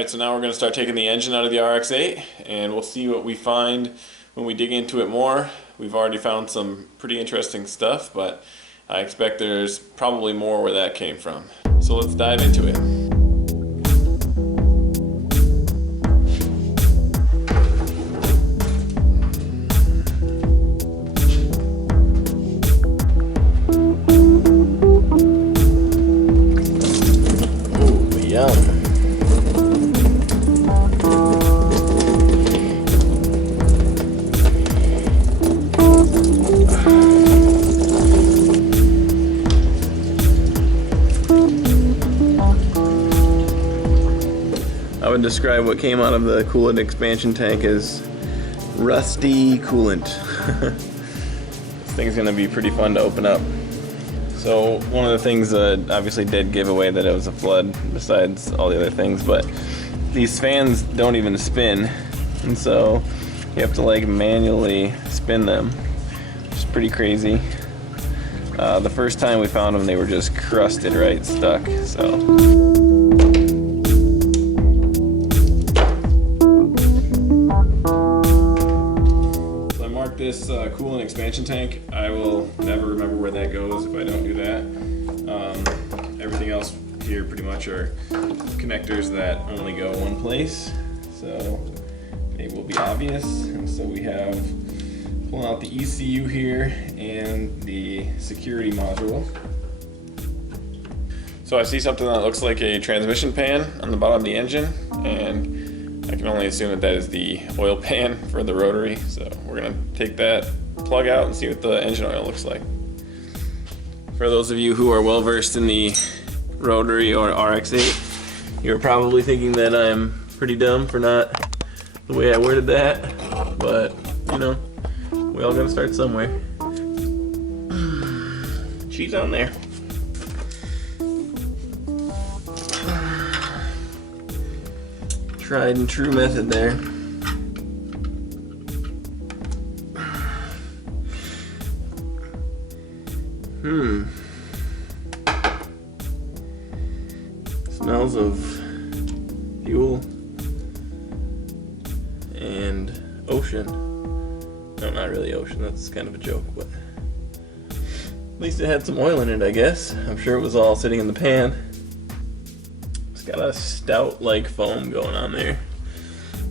Alright, so now we're going to start taking the engine out of the RX-8 and we'll see what we find when we dig into it more. We've already found some pretty interesting stuff, but I expect there's probably more where that came from. So let's dive into it. Ooh, yum. I would describe what came out of the coolant expansion tank as rusty coolant. This thing's gonna be pretty fun to open up. So one of the things that obviously did give away that it was a flood, besides all the other things, but these fans don't even spin, and so you have to like manually spin them, which is pretty crazy. The first time we found them, they were just crusted right, stuck. So. This coolant expansion tank, I will never remember where that goes if I don't do that. Everything else here pretty much are connectors that only go one place, so they will be obvious. And so we have pulling out the ECU here and the security module. So I see something that looks like a transmission pan on the bottom of the engine, and I can only assume that that is the oil pan for the rotary. So we're gonna take that plug out and see what the engine oil looks like. For those of you who are well versed in the rotary or RX-8, you're probably thinking that I'm pretty dumb for not the way I worded that, but you know, we all gotta start somewhere. She's on there. Tried and true method there. Smells of fuel and ocean. No, not really ocean, that's kind of a joke, but at least it had some oil in it, I guess. I'm sure it was all sitting in the pan. It's got a stout-like foam going on there.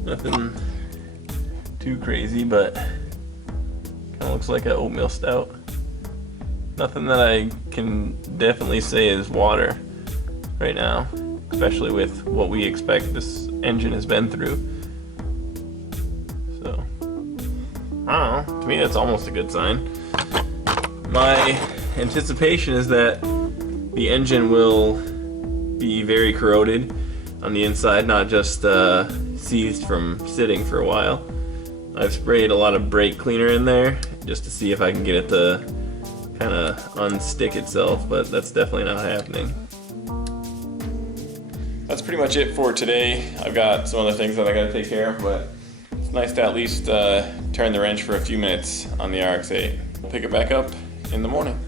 Nothing too crazy, but kind of looks like an oatmeal stout. Nothing that I can definitely say is water right now, especially with what we expect this engine has been through. So, I don't know. To me, that's almost a good sign. My anticipation is that the engine will be very corroded on the inside, not just seized from sitting for a while. I've sprayed a lot of brake cleaner in there just to see if I can get it to kind of unstick itself, but that's definitely not happening. That's pretty much it for today. I've got some other things that I gotta take care of, but it's nice to at least turn the wrench for a few minutes on the RX-8. We'll pick it back up in the morning.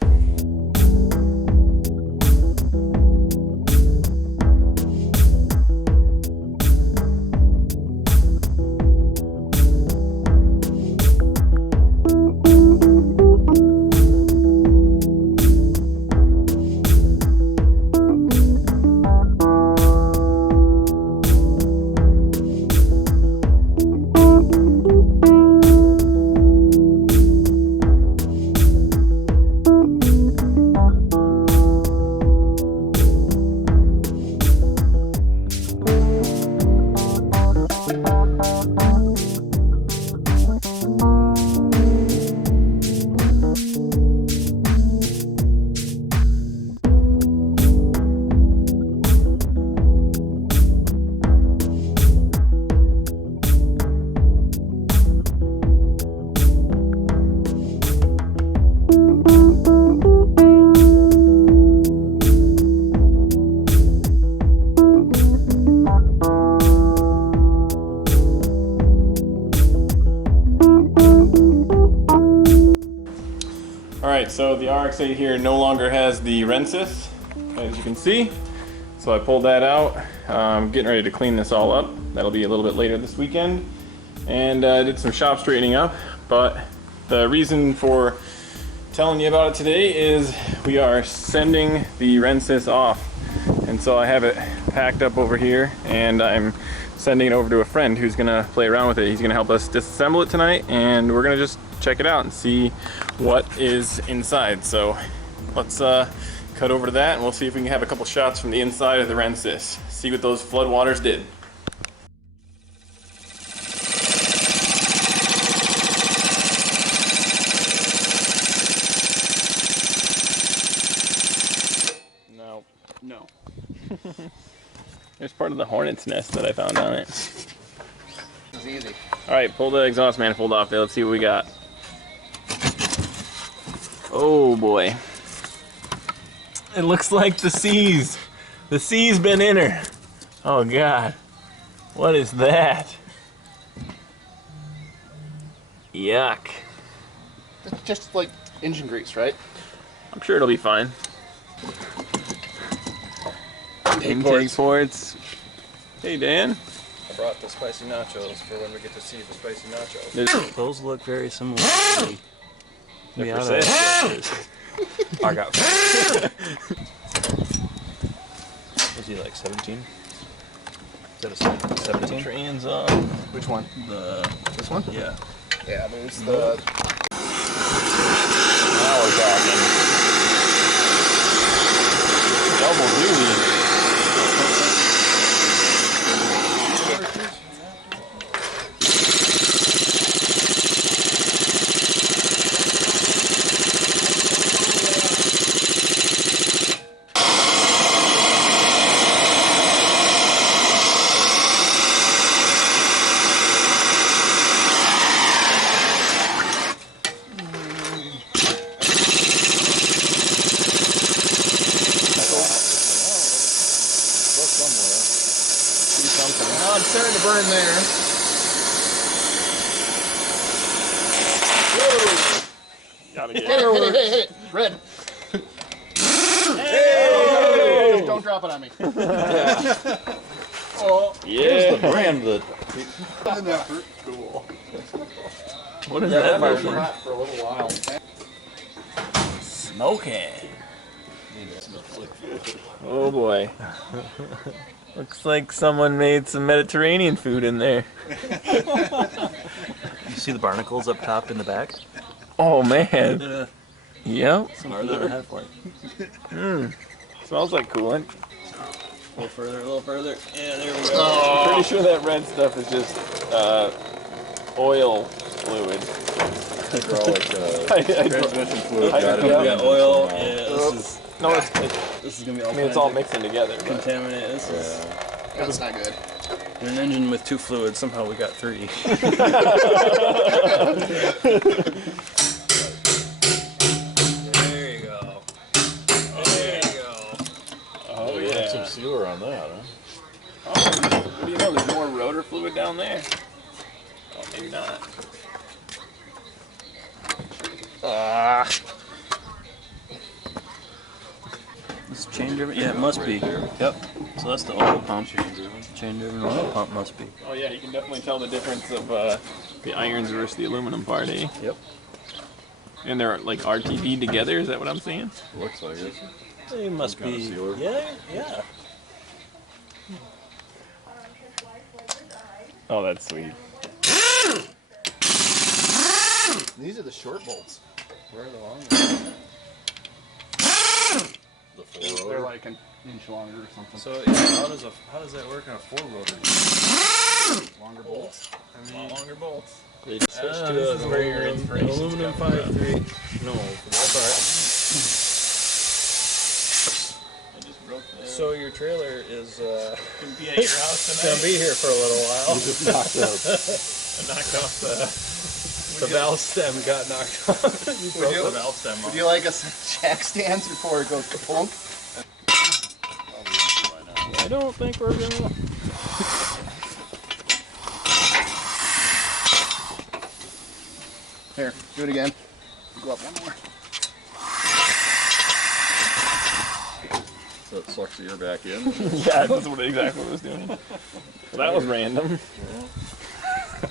Alright, so the RX-8 here no longer has the Renesis, as you can see. So I pulled that out. I'm getting ready to clean this all up. That'll be a little bit later this weekend. And I did some shop straightening up, but the reason for telling you about it today is we are sending the Renesis off. And so I have it packed up over here, and I'm sending it over to a friend who's gonna play around with it. He's gonna help us disassemble it tonight, and we're gonna just check it out and see what is inside. So let's cut over to that, and we'll see if we can have a couple shots from the inside of the Renesis. See what those floodwaters did. No. There's part of the hornet's nest that I found on it. It's easy. Alright, pull the exhaust manifold off there. Let's see what we got. Oh boy. It looks like the sea's been in her. Oh god. What is that? Yuck. It's just like engine grease, right? I'm sure it'll be fine. Intake ports. Hey Dan. I brought the spicy nachos for when we get to see the spicy nachos. Those look very similar to me. They're Yeah, for sale. I got Was he like 17? Is that a 17? Trains on. Which one? This one? Yeah. Yeah, there's the... Now we're talking. Double duty. Oh, it's starting to burn there. Whoa! Gotta get Hit it. Red. Hey! Just don't drop it on me. Oh. Yeah. The brand that. An effort. Cool. What is that? That was hot for a little while. Smoking. Oh boy. Looks like someone made some Mediterranean food in there. You see the barnacles up top in the back? Oh man. Yep. Or they're ahead for it. Smells like coolant. A little further. Yeah, there we go. I'm pretty sure that red stuff is just oil fluid. Transmission fluid. I We got oil. Yeah, This this is gonna be all. I mean, it's all mixing together. But. contaminated. This is That's not good. in an engine with 2 fluids. Somehow we got 3. There you go. There you go. Oh yeah. some sealer on that, huh? Oh, what do you know? There's more rotor fluid down there. Oh, maybe not. This change driven? Yeah, it must be. Yep. So that's the oil pump. Chain driven oil pump must be. Oh yeah, you can definitely tell the difference of the irons versus the aluminum part, eh? Yep. And they're like RTD together. Is that what I'm seeing? Looks like it. They must kind of be. sealer. Yeah. Oh, that's sweet. These are the short bolts. Where are the long ones? The 4 They're like an inch longer or something. So yeah, how does that work on a 4 rotor? Longer bolts. I mean, longer bolts. This is where your inspiration's aluminum coming 5.3. No, that's I just broke that. So your trailer is Gonna be at your house gonna tonight. be here for a little while. Just knocked out. I knocked off The valve stem got knocked off. You broke the valve stem off. Would you like a jack stands before it goes kapunk? I don't think we're gonna. Here, do it again. Go up one more. So it sucks the air back in. Yeah, that's exactly what it was doing. Well, that was random.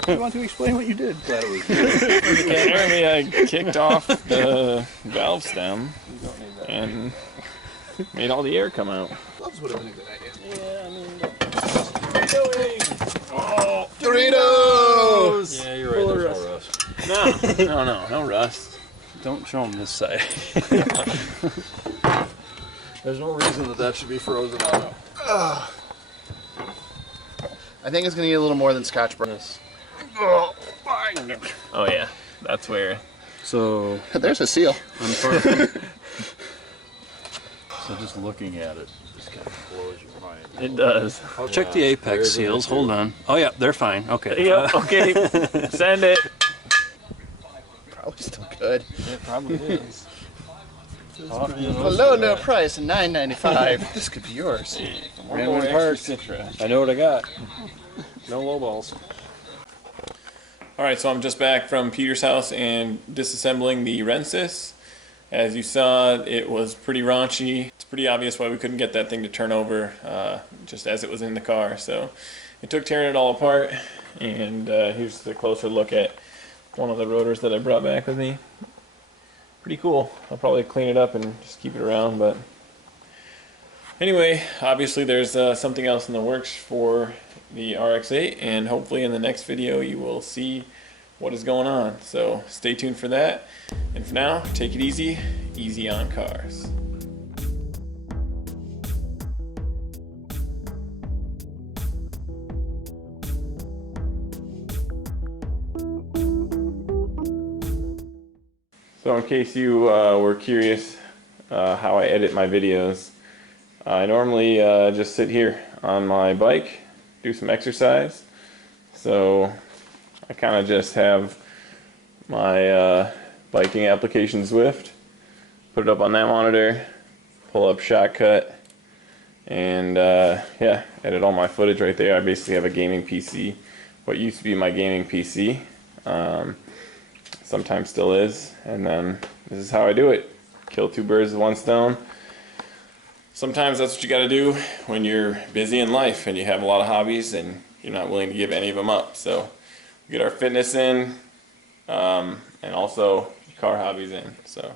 You want to explain what you did? Apparently I kicked off the valve stem and made all the air come out. Gloves would have been a good idea. Yeah, I mean... Doritos! Yeah, you're right. There's no rust. No rust. Don't show them this side. There's no reason that should be frozen out. I think it's going to need a little more than Scotch Brite. Oh yeah, that's where. So, There's a seal. so just looking at it just kind of blows your mind. It does. check the apex seals. Hold on. Oh yeah, they're fine. Okay. Yep. Okay. Send it. Probably still good. It probably is. Below no price, $9.95. This could be yours. Random parts. I know what I got. No low balls. All right, so I'm just back from Peter's house and disassembling the Renesis. As you saw, it was pretty raunchy. It's pretty obvious why we couldn't get that thing to turn over just as it was in the car. So it took tearing it all apart. And here's the closer look at one of the rotors that I brought back with me. Pretty cool. I'll probably clean it up and just keep it around. But anyway, obviously there's something else in the works for the RX-8, and hopefully in the next video you will see what is going on. So stay tuned for that. And for now, take it easy. Easy on cars. So in case you were curious how I edit my videos, I normally just sit here on my bike, do some exercise. So I kind of just have my biking application Zwift, put it up on that monitor, pull up Shotcut, and yeah, edit all my footage right there. I basically have a gaming PC, what used to be my gaming PC. Sometimes still is, and then this is how I do it. Kill two birds with one stone. Sometimes that's what you gotta do when you're busy in life and you have a lot of hobbies and you're not willing to give any of them up. So we get our fitness in, and also car hobbies in. So